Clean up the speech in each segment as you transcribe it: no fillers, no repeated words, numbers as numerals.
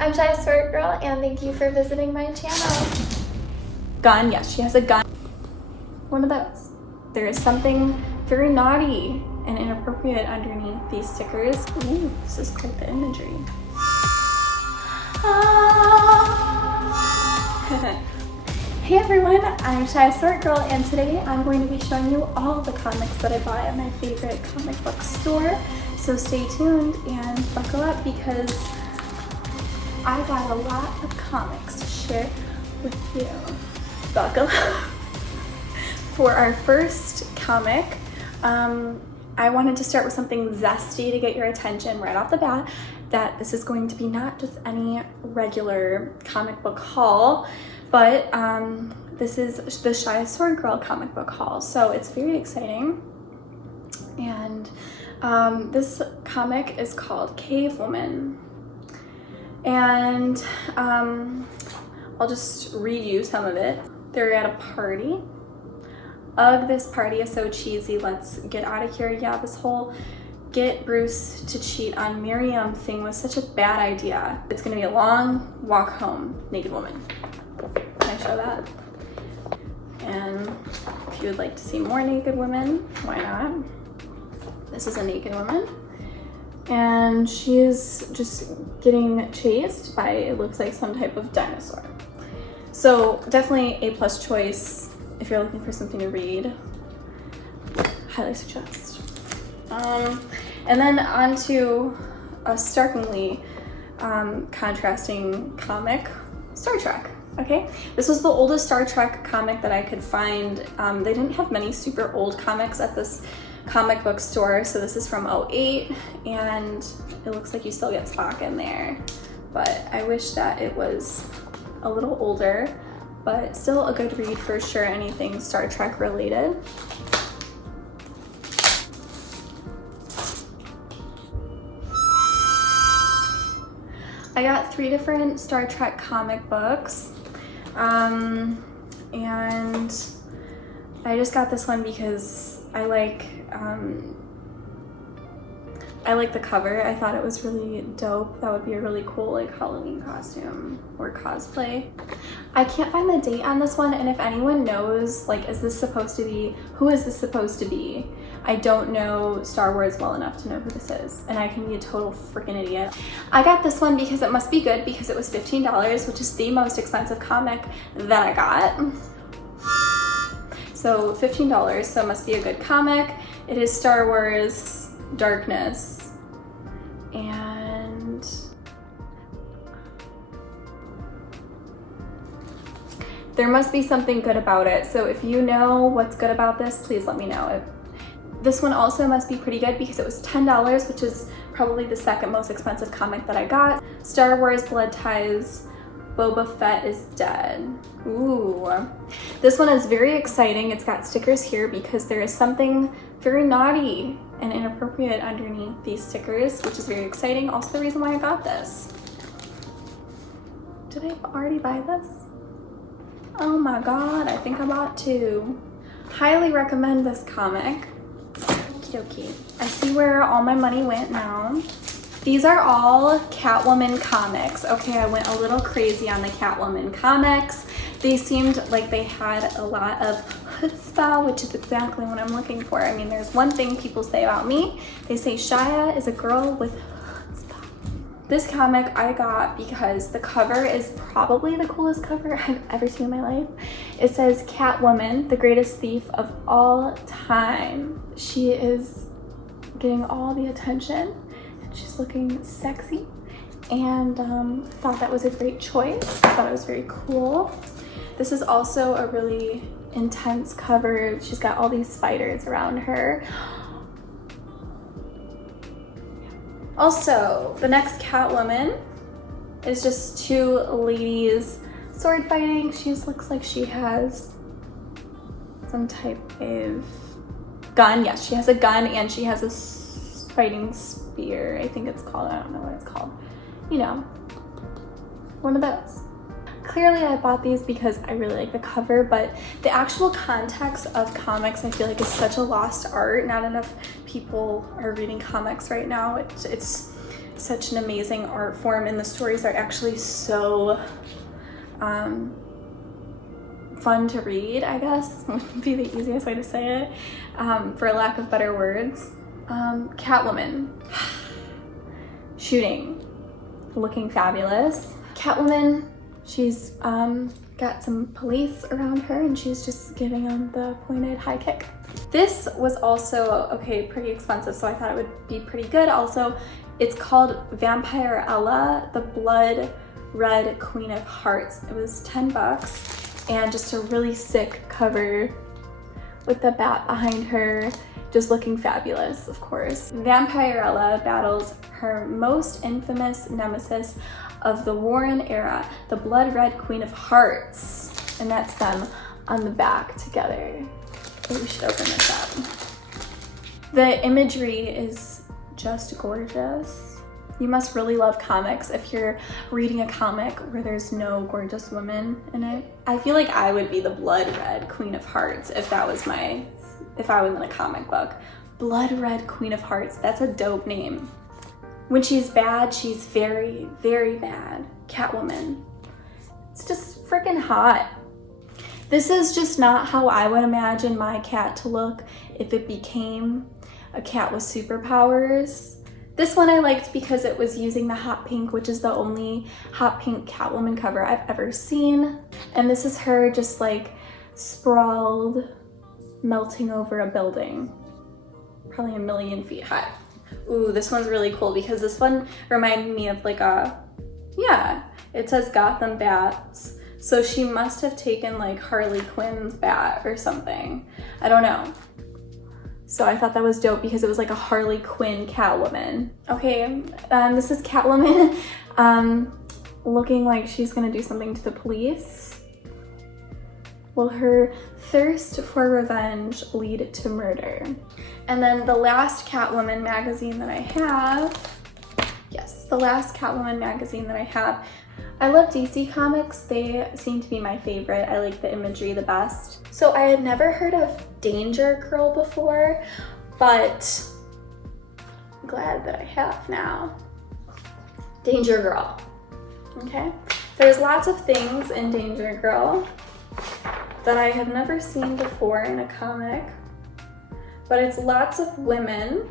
I'm Shia Sword Girl, and thank you for visiting my channel. Gun, yes, she has a gun. One of those. There is something very naughty and inappropriate underneath these stickers. Ooh, this is quite the imagery. Hey everyone, I'm Shia Sword Girl, and today I'm going to be showing you all the comics that I bought at my favorite comic book store. So stay tuned and buckle up because I got a lot of comics to share with you. Buckle up. For our first comic, I wanted to start with something zesty to get your attention right off the bat, that this is going to be not just any regular comic book haul, but this is the Shia Sword Girl comic book haul. So it's very exciting. And this comic is called Cave Woman. And I'll just read you some of it. They're at a party. Ugh, this party is so cheesy. Let's get out of here. Yeah, this whole get Bruce to cheat on Miriam thing was such a bad idea. It's gonna be a long walk home. Naked woman. Can I show that? And if you would like to see more naked women, why not? This is a naked woman. And she is just getting chased by, it looks like, some type of dinosaur. So definitely A+ choice if you're looking for something to read. Highly suggest. And then on to a starkly contrasting comic, Star Trek. Okay, this was the oldest Star Trek comic that I could find. They didn't have many super old comics at this comic book store, so this is from '08, and it looks like you still get Spock in there, but I wish that it was a little older, but still a good read for sure, anything Star Trek related. I got 3 different Star Trek comic books, and I just got this one because I like the cover. I thought it was really dope. That would be a really cool like Halloween costume or cosplay. I can't find the date on this one, and if anyone knows, like, is this supposed to be, who is this supposed to be? I don't know Star Wars well enough to know who this is, and I can be a total freaking idiot. I got this one because it must be good, because it was $15, which is the most expensive comic that I got. So $15, so it must be a good comic. It is Star Wars Darkness, and there must be something good about it. So if you know what's good about this, please let me know. This one also must be pretty good because it was $10, which is probably the second most expensive comic that I got. Star Wars Blood Ties, Boba Fett is Dead. Ooh. This one is very exciting. It's got stickers here because there is something very naughty and inappropriate underneath these stickers, which is very exciting. Also the reason why I got this. Did I already buy this? Oh my god, I think I bought 2. Highly recommend this comic. Okie dokie. I see where all my money went now. These are all Catwoman comics. Okay, I went a little crazy on the Catwoman comics. They seemed like they had a lot of chutzpah, which is exactly what I'm looking for. I mean, there's one thing people say about me. They say Shia is a girl with chutzpah. This comic I got because the cover is probably the coolest cover I've ever seen in my life. It says Catwoman, the greatest thief of all time. She is getting all the attention. She's looking sexy, and thought that was a great choice. Thought it was very cool. This is also a really intense cover. She's got all these spiders around her. Also, the next Catwoman is just 2 ladies sword fighting. She looks like she has some type of gun. Yes, she has a gun, and she has a fighting spear, I think it's called. I don't know what it's called. You know, one of those. Clearly I bought these because I really like the cover, but the actual context of comics I feel like is such a lost art. Not enough people are reading comics right now. It's such an amazing art form, and the stories are actually so fun to read, I guess would be the easiest way to say it, for lack of better words. Catwoman. Shooting. Looking fabulous. Catwoman, she's got some police around her and she's just giving them the pointed high kick. This was also, okay, pretty expensive, so I thought it would be pretty good. Also, it's called Vampire Ella, the Blood Red Queen of Hearts. It was 10 bucks. And just a really sick cover with the bat behind her, just looking fabulous, of course. Vampirella battles her most infamous nemesis of the Warren era, the Blood Red Queen of Hearts. And that's them on the back together. We should open this up. The imagery is just gorgeous. You must really love comics if you're reading a comic where there's no gorgeous women in it. I feel like I would be the Blood Red Queen of Hearts if I was in a comic book. Blood Red Queen of Hearts, that's a dope name. When she's bad, she's very, very bad. Catwoman. It's just freaking hot. This is just not how I would imagine my cat to look if it became a cat with superpowers. This one I liked because it was using the hot pink, which is the only hot pink Catwoman cover I've ever seen. And this is her just like sprawled, melting over a building. Probably 1,000,000 feet high. Ooh, this one's really cool because this one reminded me of like it says Gotham Bats. So she must have taken like Harley Quinn's bat or something. I don't know. So I thought that was dope because it was like a Harley Quinn Catwoman. Okay, this is Catwoman looking like she's gonna do something to the police. Will her thirst for revenge lead to murder? And then the last Catwoman magazine that I have, yes, the last Catwoman magazine that I have. I love DC comics. They seem to be my favorite. I like the imagery the best. So I had never heard of Danger Girl before, but I'm glad that I have now. Danger Girl, okay? There's lots of things in Danger Girl that I have never seen before in a comic, but it's lots of women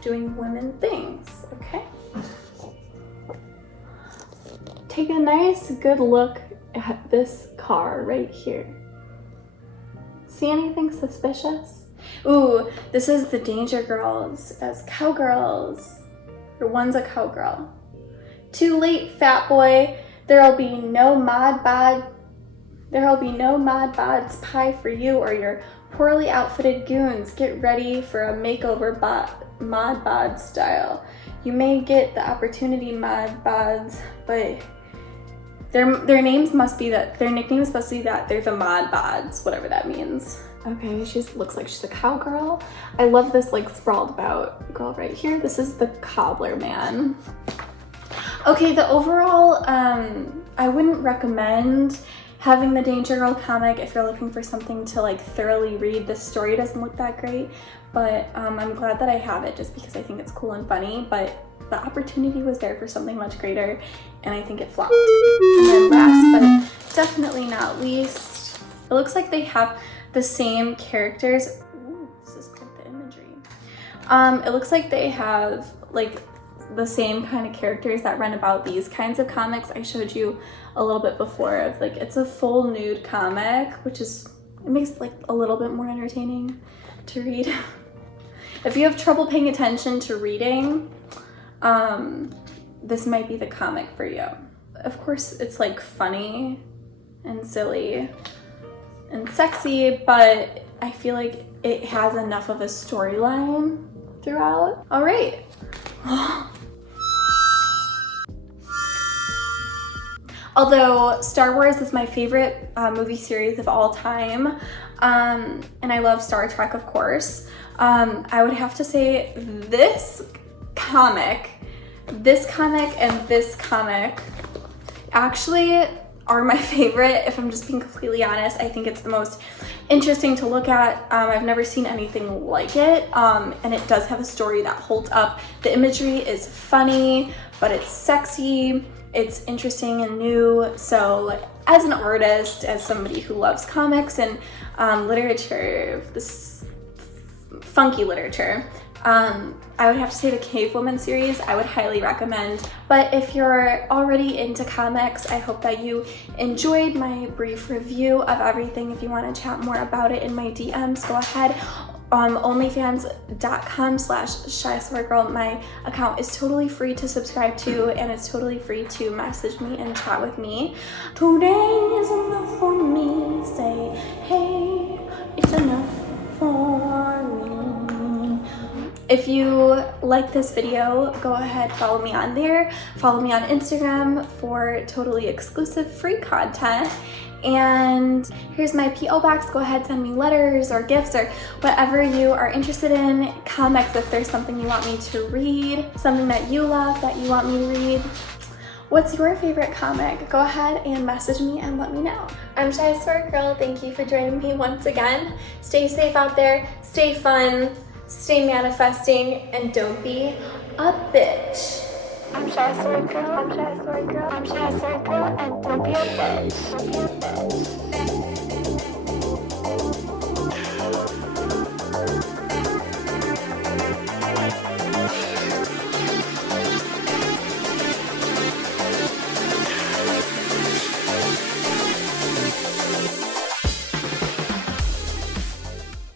doing women things, okay? Take a nice good look at this car right here. See anything suspicious? Ooh, this is the Danger Girls as cowgirls. Or one's a cowgirl. Too late, fat boy. There'll be no Mod Bod's pie for you or your poorly outfitted goons. Get ready for a makeover Mod Bod style. You may get the opportunity, Mod Bods, but their names must be that, their nicknames must be that they're the Mod Bods, whatever that means. Okay, she looks like she's a cowgirl. I love this like sprawled about girl right here. This is the Cobbler Man. Okay, the overall, I wouldn't recommend having the Danger Girl comic if you're looking for something to like thoroughly read. The story doesn't look that great, but I'm glad that I have it just because I think it's cool and funny, but the opportunity was there for something much greater and I think it flopped. And then last but definitely not least, it looks like they have the same characters. Ooh, this is quite the imagery. It looks like they have like the same kind of characters that run about these kinds of comics I showed you a little bit before of like, it's a full nude comic, which is, it makes it like a little bit more entertaining to read. If you have trouble paying attention to reading, this might be the comic for you. Of course, it's like funny and silly and sexy, but I feel like it has enough of a storyline throughout. All right. Although Star Wars is my favorite movie series of all time, and I love Star Trek, of course, I would have to say this comic and this comic actually are my favorite, if I'm just being completely honest. I think it's the most interesting to look at. I've never seen anything like it, and it does have a story that holds up. The imagery is funny, but it's sexy, it's interesting and new. So as an artist, as somebody who loves comics and literature, this funky literature, I would have to say the Cave Woman series I would highly recommend. But if you're already into comics, I hope that you enjoyed my brief review of everything. If you want to chat more about it in my DMs, go ahead. onlyfans.com/ShiaSortGirl. My account is totally free to subscribe to, and it's totally free to message me and chat with me. Today is enough for me. Say, hey, it's enough for me. If you like this video, go ahead, follow me on there. Follow me on Instagram for totally exclusive free content. And here's my P.O. box. Go ahead, send me letters or gifts or whatever you are interested in. Comics, if there's something you want me to read, something that you love that you want me to read. What's your favorite comic? Go ahead and message me and let me know. I'm Shia Sword Girl. Thank you for joining me once again. Stay safe out there, stay fun, stay manifesting, and don't be a bitch. I'm Shia Sword Girl. I'm Shia Sword Girl. I'm Shia Sword Girl, and don't be a bitch. Don't be a bitch.